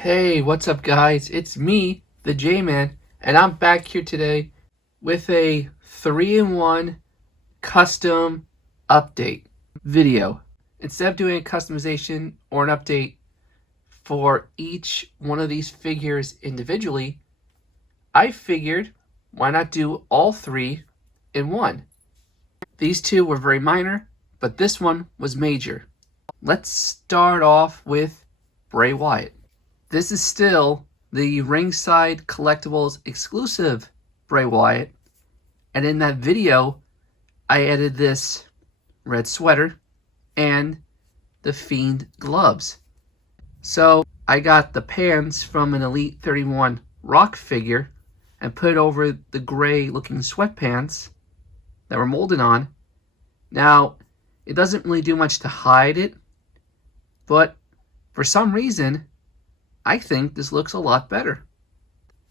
Hey, what's up, guys? It's me, the J-Man, and I'm back here today with a 3-in-1 custom update video. Instead of doing a customization or an update for each one of these figures individually, I figured why not do all three in one? These two were very minor, but this one was major. Let's start off with Bray Wyatt. This is still the Ringside Collectibles exclusive Bray Wyatt. And in that video, I added this red sweater and the Fiend gloves. So I got the pants from an Elite 31 Rock figure and put it over the gray looking sweatpants that were molded on. Now, it doesn't really do much to hide it, but for some reason, I think this looks a lot better.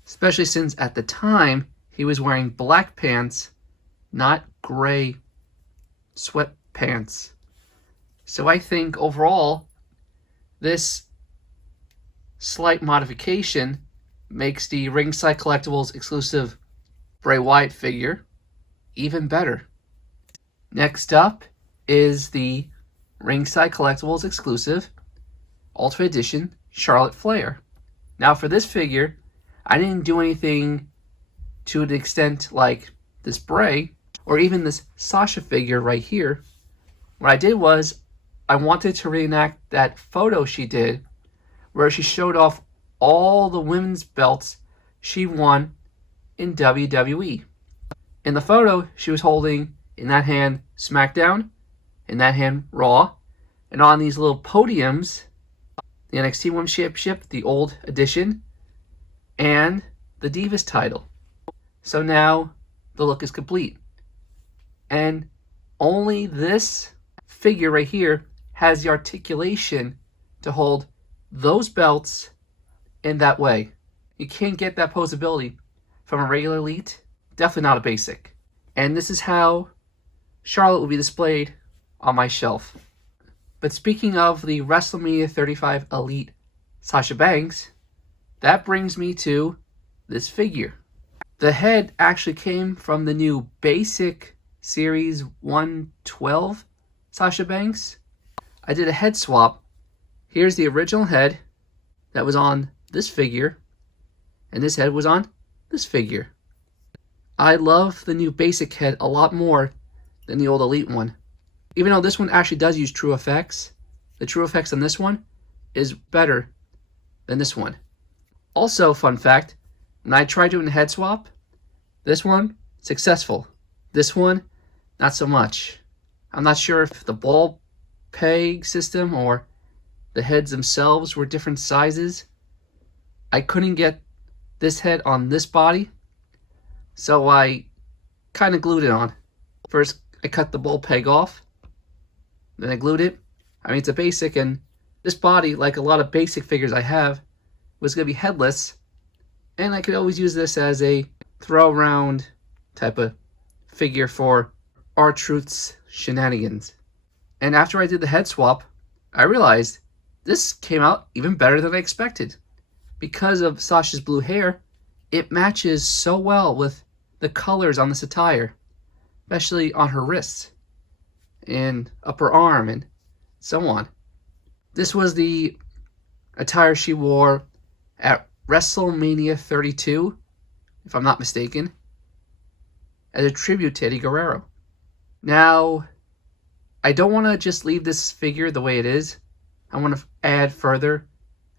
Especially since at the time, he was wearing black pants, not gray sweatpants. So I think overall, this slight modification makes the Ringside Collectibles exclusive Bray Wyatt figure even better. Next up is the Ringside Collectibles exclusive Ultimate Edition Charlotte Flair. Now for this figure, I didn't do anything to the extent like this Bray or even this Sasha figure right here. What I did was I wanted to reenact that photo she did where she showed off all the women's belts she won in WWE. In the photo, she was holding in that hand SmackDown, in that hand Raw, and on these little podiums the NXT Women's Championship, the old edition, and the Divas title. So now the look is complete. And only this figure right here has the articulation to hold those belts in that way. You can't get that posability from a regular Elite, definitely not a basic. And this is how Charlotte will be displayed on my shelf. But speaking of the WrestleMania 35 Elite Sasha Banks, that brings me to this figure. The head actually came from the new Basic Series 112 Sasha Banks. I did a head swap. Here's the original head that was on this figure, and this head was on this figure. I love the new Basic head a lot more than the old Elite one. Even though this one actually does use True Effects, the True Effects on this one is better than this one. Also, fun fact, when I tried doing a head swap, this one, successful. This one, not so much. I'm not sure if the ball peg system or the heads themselves were different sizes. I couldn't get this head on this body, so I kind of glued it on. First, I cut the ball peg off. Then I glued it. I mean, it's a basic, and this body, like a lot of basic figures I have, was going to be headless. And I could always use this as a throw around type of figure for R-Truth's shenanigans. And after I did the head swap, I realized this came out even better than I expected. Because of Sasha's blue hair, it matches so well with the colors on this attire, especially on her wrists and upper arm and so on. This was the attire she wore at WrestleMania 32, if I'm not mistaken, as a tribute to Eddie Guerrero. Now, I don't want to just leave this figure the way it is. I want to add further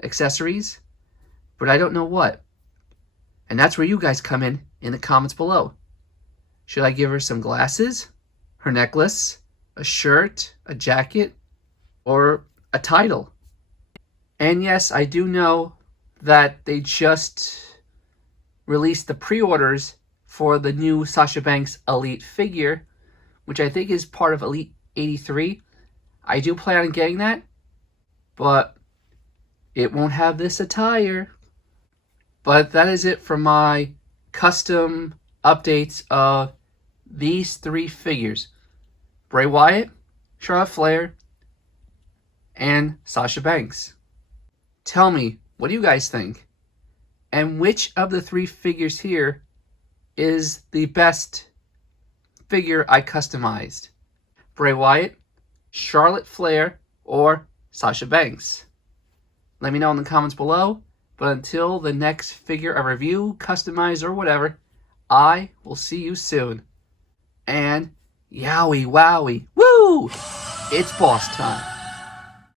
accessories, but I don't know what. And that's where you guys come in the comments below. Should I give her some glasses, her necklace, a shirt, a jacket, or a title? And yes, I do know that they just released the pre-orders for the new Sasha Banks Elite figure, which I think is part of Elite 83. I do plan on getting that, but it won't have this attire. But that is it for my custom updates of these three figures: Bray Wyatt, Charlotte Flair, and Sasha Banks. Tell me, What do you guys think? And which of the 3 figures here is the best figure I customized? Bray Wyatt, Charlotte Flair, or Sasha Banks? Let me know in the comments below. But until the next figure I review, customize, or whatever, I will see you soon. And yowie wowie, woo! It's boss time.